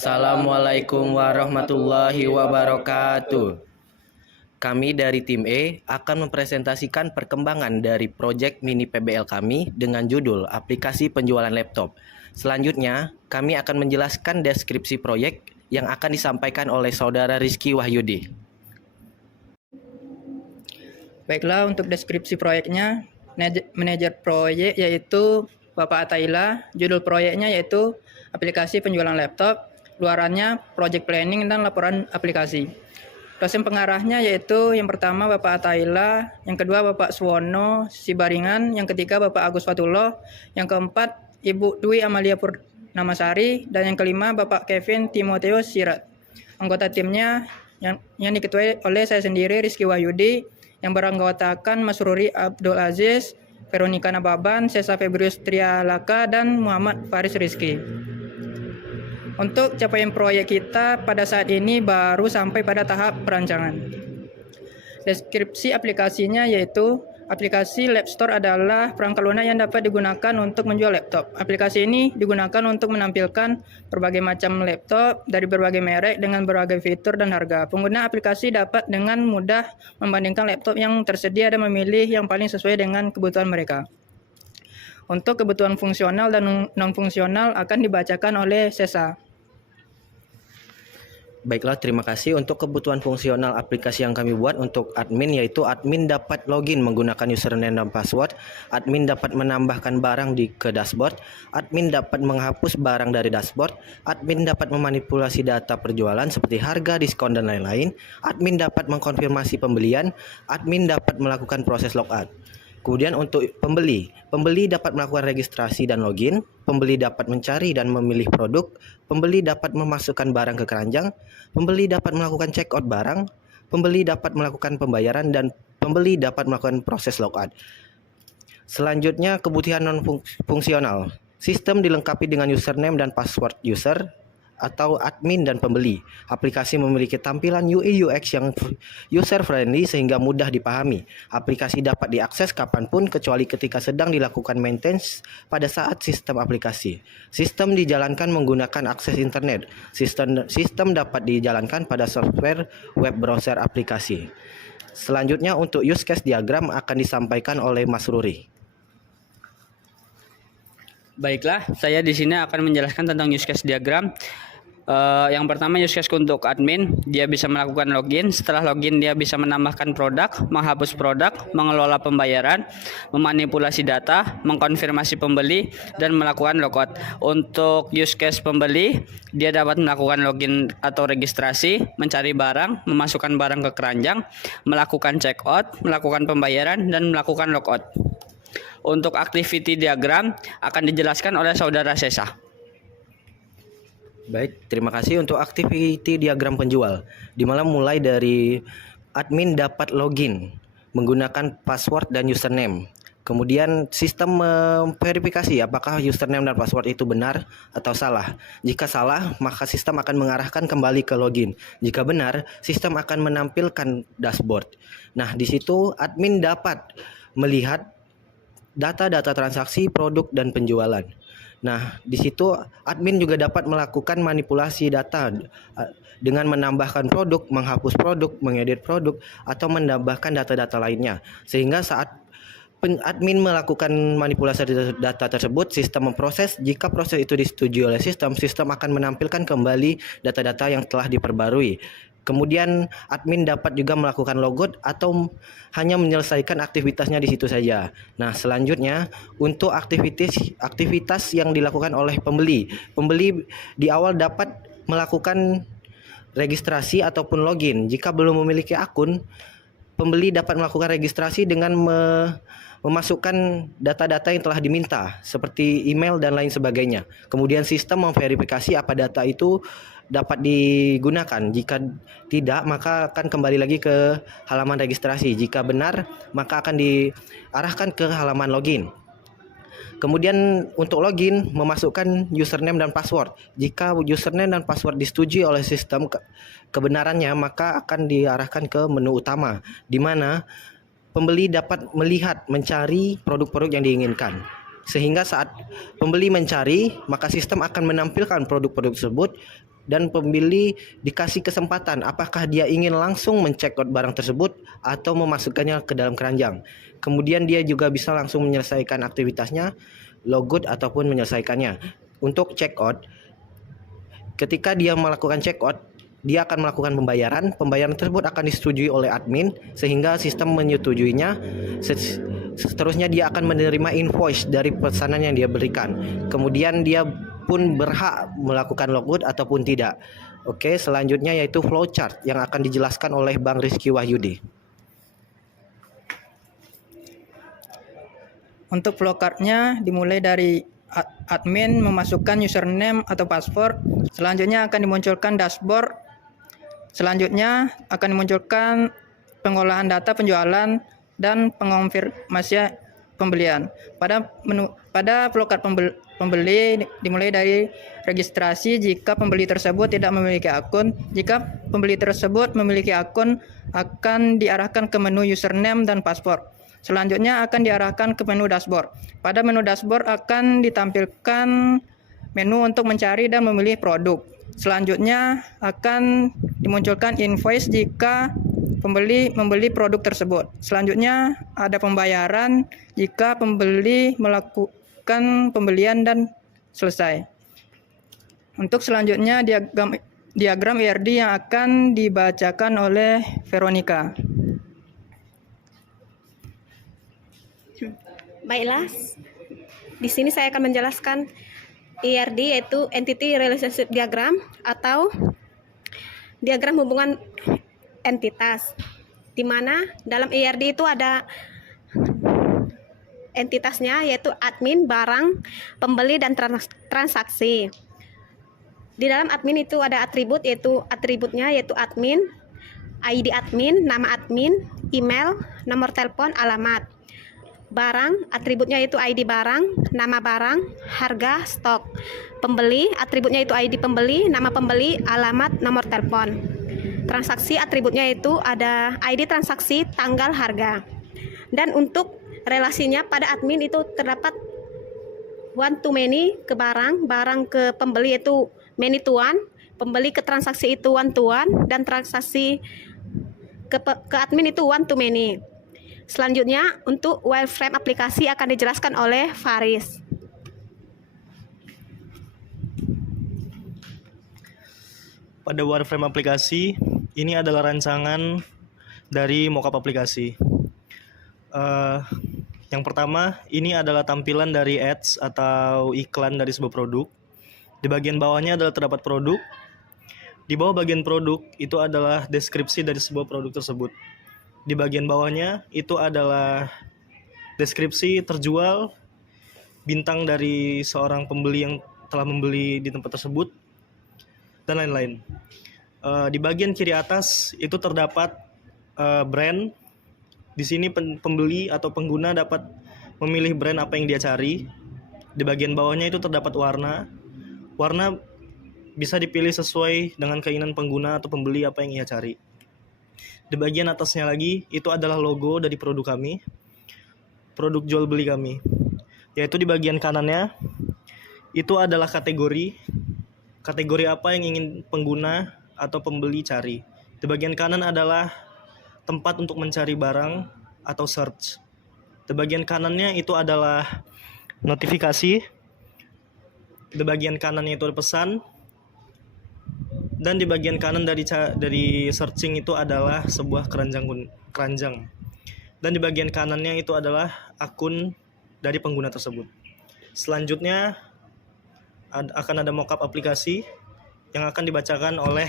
Assalamualaikum warahmatullahi wabarakatuh. Kami dari tim E akan mempresentasikan perkembangan dari proyek mini PBL kami dengan judul aplikasi penjualan laptop. Selanjutnya, kami akan menjelaskan deskripsi proyek yang akan disampaikan oleh Saudara Rizky Wahyudi. Baiklah, untuk deskripsi proyeknya, manajer proyek yaitu Bapak Ataila, judul proyeknya yaitu aplikasi penjualan laptop, luarannya project planning dan laporan aplikasi. Dosen pengarahnya yaitu yang pertama Bapak Ataila, yang kedua Bapak Suwono Sibaringan, yang ketiga Bapak Agus Fatullah, yang keempat Ibu Dwi Amalia Purnamasari, dan yang kelima Bapak Kevin Timoteus Sirat. Anggota timnya yang diketuai oleh saya sendiri Rizky Wahyudi, yang beranggotakan Mas Ruri Abdul Aziz, Veronica Nababan, Sesa Febrius Trialaka, dan Muhammad Faris Rizky. Untuk capaian proyek kita pada saat ini baru sampai pada tahap perancangan. Deskripsi aplikasinya yaitu aplikasi Lap Store adalah perangkat lunak yang dapat digunakan untuk menjual laptop. Aplikasi ini digunakan untuk menampilkan berbagai macam laptop dari berbagai merek dengan berbagai fitur dan harga. Pengguna aplikasi dapat dengan mudah membandingkan laptop yang tersedia dan memilih yang paling sesuai dengan kebutuhan mereka. Untuk kebutuhan fungsional dan non-fungsional akan dibacakan oleh Sesa. Baiklah, terima kasih. Untuk kebutuhan fungsional aplikasi yang kami buat untuk admin, yaitu admin dapat login menggunakan username dan password, admin dapat menambahkan barang ke dashboard, admin dapat menghapus barang dari dashboard, admin dapat memanipulasi data perjualan seperti harga, diskon, dan lain-lain, admin dapat mengkonfirmasi pembelian, admin dapat melakukan proses logout. Kemudian untuk pembeli dapat melakukan registrasi dan login, pembeli dapat mencari dan memilih produk, pembeli dapat memasukkan barang ke keranjang, pembeli dapat melakukan check out barang, pembeli dapat melakukan pembayaran, dan pembeli dapat melakukan proses logout. Selanjutnya, kebutuhan non-fungsional. Sistem dilengkapi dengan username dan password user atau admin dan pembeli. Aplikasi memiliki tampilan UI UX yang user friendly sehingga mudah dipahami. Aplikasi dapat diakses kapanpun kecuali ketika sedang dilakukan maintenance pada saat sistem aplikasi. Sistem dijalankan menggunakan akses internet. Sistem dapat dijalankan pada software web browser aplikasi. Selanjutnya untuk use case diagram akan disampaikan oleh Mas Ruri. Baiklah, saya di sini akan menjelaskan tentang use case diagram. Yang pertama, use case untuk admin, dia bisa melakukan login. Setelah login, dia bisa menambahkan produk, menghapus produk, mengelola pembayaran, memanipulasi data, mengkonfirmasi pembeli, dan melakukan logout. Untuk use case pembeli, dia dapat melakukan login atau registrasi, mencari barang, memasukkan barang ke keranjang, melakukan check out, melakukan pembayaran, dan melakukan logout. Untuk activity diagram akan dijelaskan oleh Saudara Sesa. Baik, terima kasih. Untuk activity diagram penjual, di mana mulai dari admin dapat login menggunakan password dan username. Kemudian sistem memverifikasi apakah username dan password itu benar atau salah. Jika salah, maka sistem akan mengarahkan kembali ke login. Jika benar, sistem akan menampilkan dashboard. Nah, di situ admin dapat melihat data-data transaksi, produk, dan penjualan. Nah, di situ admin juga dapat melakukan manipulasi data dengan menambahkan produk, menghapus produk, mengedit produk, atau menambahkan data-data lainnya. Sehingga saat admin melakukan manipulasi data tersebut, sistem memproses. Jika proses itu disetujui oleh sistem akan menampilkan kembali data-data yang telah diperbarui. Kemudian admin dapat juga melakukan logout atau hanya menyelesaikan aktivitasnya di situ saja. Nah, selanjutnya untuk aktivitas yang dilakukan oleh pembeli. Pembeli di awal dapat melakukan registrasi ataupun login. Jika belum memiliki akun, pembeli dapat melakukan registrasi dengan memasukkan data-data yang telah diminta seperti email dan lain sebagainya. Kemudian sistem memverifikasi apa data itu dapat digunakan. Jika tidak, maka akan kembali lagi ke halaman registrasi. Jika benar, maka akan diarahkan ke halaman login. Kemudian untuk login, memasukkan username dan password. Jika username dan password disetujui oleh sistem kebenarannya, maka akan diarahkan ke menu utama, di mana pembeli dapat melihat, mencari produk-produk yang diinginkan. Sehingga saat pembeli mencari, maka sistem akan menampilkan produk-produk tersebut dan pembeli dikasih kesempatan apakah dia ingin langsung men-check out barang tersebut atau memasukkannya ke dalam keranjang. Kemudian dia juga bisa langsung menyelesaikan aktivitasnya, logout ataupun menyelesaikannya. Untuk check out, ketika dia melakukan check out, dia akan melakukan pembayaran. Pembayaran tersebut akan disetujui oleh admin sehingga sistem menyetujuinya. Seterusnya dia akan menerima invoice dari pesanan yang dia berikan. Kemudian dia pun berhak melakukan logout ataupun tidak. Oke, selanjutnya yaitu flowchart yang akan dijelaskan oleh Bang Rizky Wahyudi. Untuk flowchartnya dimulai dari admin memasukkan username atau password. Selanjutnya akan dimunculkan dashboard. Selanjutnya akan dimunculkan pengolahan data penjualan dan pengonfirmasi pembelian. Pada flowchart pembeli dimulai dari registrasi jika pembeli tersebut tidak memiliki akun. Jika pembeli tersebut memiliki akun, akan diarahkan ke menu username dan password. Selanjutnya akan diarahkan ke menu dashboard. Pada menu dashboard akan ditampilkan menu untuk mencari dan memilih produk. Selanjutnya akan dimunculkan invoice jika pembeli membeli produk tersebut. Selanjutnya ada pembayaran jika pembeli melakukan pembelian dan selesai. Untuk selanjutnya diagram IRD yang akan dibacakan oleh Veronica. Baiklah, di sini saya akan menjelaskan IRD yaitu Entity Relationship Diagram atau diagram hubungan entitas, di mana dalam IRD itu ada entitasnya yaitu admin, barang, pembeli, dan transaksi. Di dalam admin itu ada atribut yaitu atributnya yaitu admin, ID admin, nama admin, email, nomor telepon, alamat. Barang, atributnya itu ID barang, nama barang, harga, stok. Pembeli, atributnya itu ID pembeli, nama pembeli, alamat, nomor telepon. Transaksi, atributnya itu ada ID transaksi, tanggal, harga. Dan untuk relasinya pada admin itu terdapat one to many ke barang, barang ke pembeli itu many to one, pembeli ke transaksi itu one to one, dan transaksi ke admin itu one to many. Selanjutnya, untuk wireframe aplikasi akan dijelaskan oleh Faris. Pada wireframe aplikasi, ini adalah rancangan dari mockup aplikasi. Yang pertama, ini adalah tampilan dari ads atau iklan dari sebuah produk. Di bagian bawahnya adalah terdapat produk. Di bawah bagian produk itu adalah deskripsi dari sebuah produk tersebut. Di bagian bawahnya itu adalah deskripsi terjual, bintang dari seorang pembeli yang telah membeli di tempat tersebut, dan lain-lain. Di bagian kiri atas itu terdapat brand. Di sini pembeli atau pengguna dapat memilih brand apa yang dia cari. Di bagian bawahnya itu terdapat warna. Warna bisa dipilih sesuai dengan keinginan pengguna atau pembeli apa yang ia cari. Di bagian atasnya lagi itu adalah logo dari produk kami, produk jual beli kami. Yaitu di bagian kanannya itu adalah kategori apa yang ingin pengguna atau pembeli cari. Di bagian kanan adalah tempat untuk mencari barang atau search. Di bagian kanannya itu adalah notifikasi. Di bagian kanannya itu ada pesan. Dan di bagian kanan dari searching itu adalah sebuah keranjang. Dan di bagian kanannya itu adalah akun dari pengguna tersebut. Selanjutnya akan ada mockup aplikasi yang akan dibacakan oleh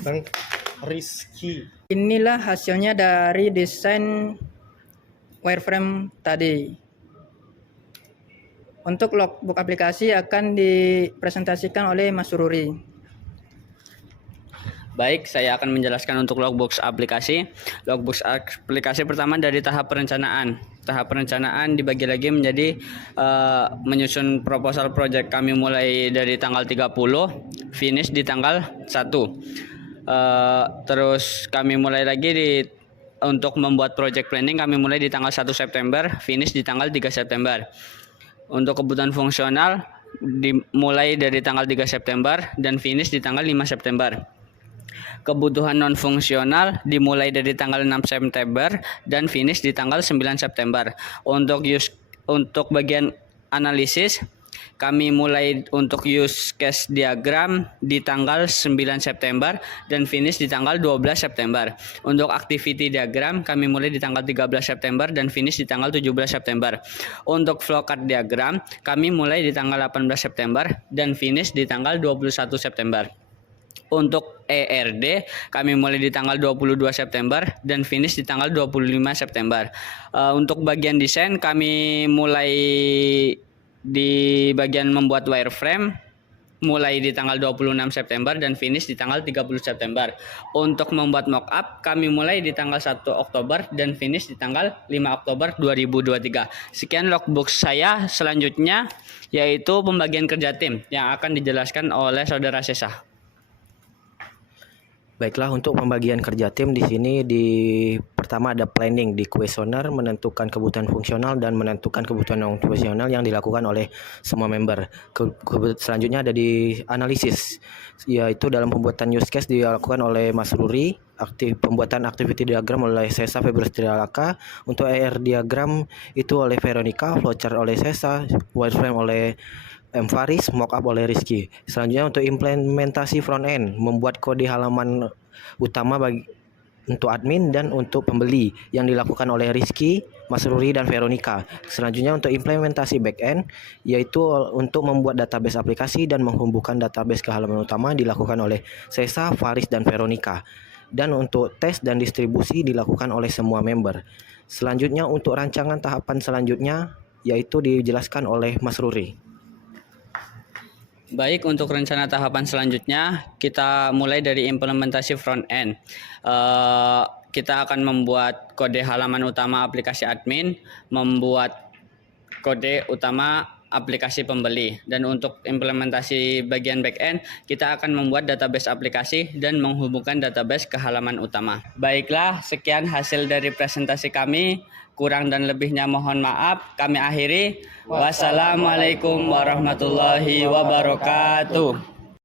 Bang Rizky. Inilah hasilnya dari desain wireframe tadi. Untuk logbook aplikasi akan dipresentasikan oleh Mas Sururi. Baik, saya akan menjelaskan untuk logbook aplikasi. Logbook aplikasi pertama dari tahap perencanaan. Tahap perencanaan dibagi lagi menjadi menyusun proposal project kami mulai dari tanggal 30, finish di tanggal 1. Terus kami mulai lagi untuk membuat project planning kami mulai di tanggal 1 September, finish di tanggal 3 September. Untuk kebutuhan fungsional dimulai dari tanggal 3 September dan finish di tanggal 5 September. Kebutuhan non fungsional dimulai dari tanggal 6 September dan finish di tanggal 9 September. Untuk bagian analisis, kami mulai untuk use case diagram di tanggal 9 September dan finish di tanggal 12 September. Untuk activity diagram kami mulai di tanggal 13 September dan finish di tanggal 17 September. Untuk flowchart diagram kami mulai di tanggal 18 September dan finish di tanggal 21 September. Untuk ERD kami mulai di tanggal 22 September dan finish di tanggal 25 September. Untuk bagian desain kami mulai di bagian membuat wireframe mulai di tanggal 26 September dan finish di tanggal 30 September. Untuk membuat mockup kami mulai di tanggal 1 Oktober dan finish di tanggal 5 Oktober 2023. Sekian logbook saya, selanjutnya yaitu pembagian kerja tim yang akan dijelaskan oleh Saudara Sesa. Baiklah, untuk pembagian kerja tim di sini pertama ada planning di kuesioner, menentukan kebutuhan fungsional dan menentukan kebutuhan non fungsional yang dilakukan oleh semua member. Selanjutnya ada di analisis, yaitu dalam pembuatan use case dilakukan oleh Mas Ruri, pembuatan activity diagram oleh Sesa Febristralaka, untuk ER diagram itu oleh Veronica, flowchart oleh Sesa, wireframe oleh Faris, mockup oleh Rizky. Selanjutnya untuk implementasi front end, membuat kode halaman utama untuk admin dan untuk pembeli yang dilakukan oleh Rizky, Mas Ruri dan Veronica. Selanjutnya untuk implementasi back end, yaitu untuk membuat database aplikasi dan menghubungkan database ke halaman utama dilakukan oleh Sesa, Faris dan Veronica. Dan untuk tes dan distribusi dilakukan oleh semua member. Selanjutnya untuk rancangan tahapan selanjutnya yaitu dijelaskan oleh Mas Ruri. Baik, untuk rencana tahapan selanjutnya kita mulai dari implementasi front end. Kita akan membuat kode halaman utama aplikasi admin, membuat kode utama aplikasi pembeli, dan untuk implementasi bagian back end kita akan membuat database aplikasi dan menghubungkan database ke halaman utama. Baiklah, sekian hasil dari presentasi kami. Kurang dan lebihnya mohon maaf. Kami akhiri. Wassalamualaikum warahmatullahi wabarakatuh.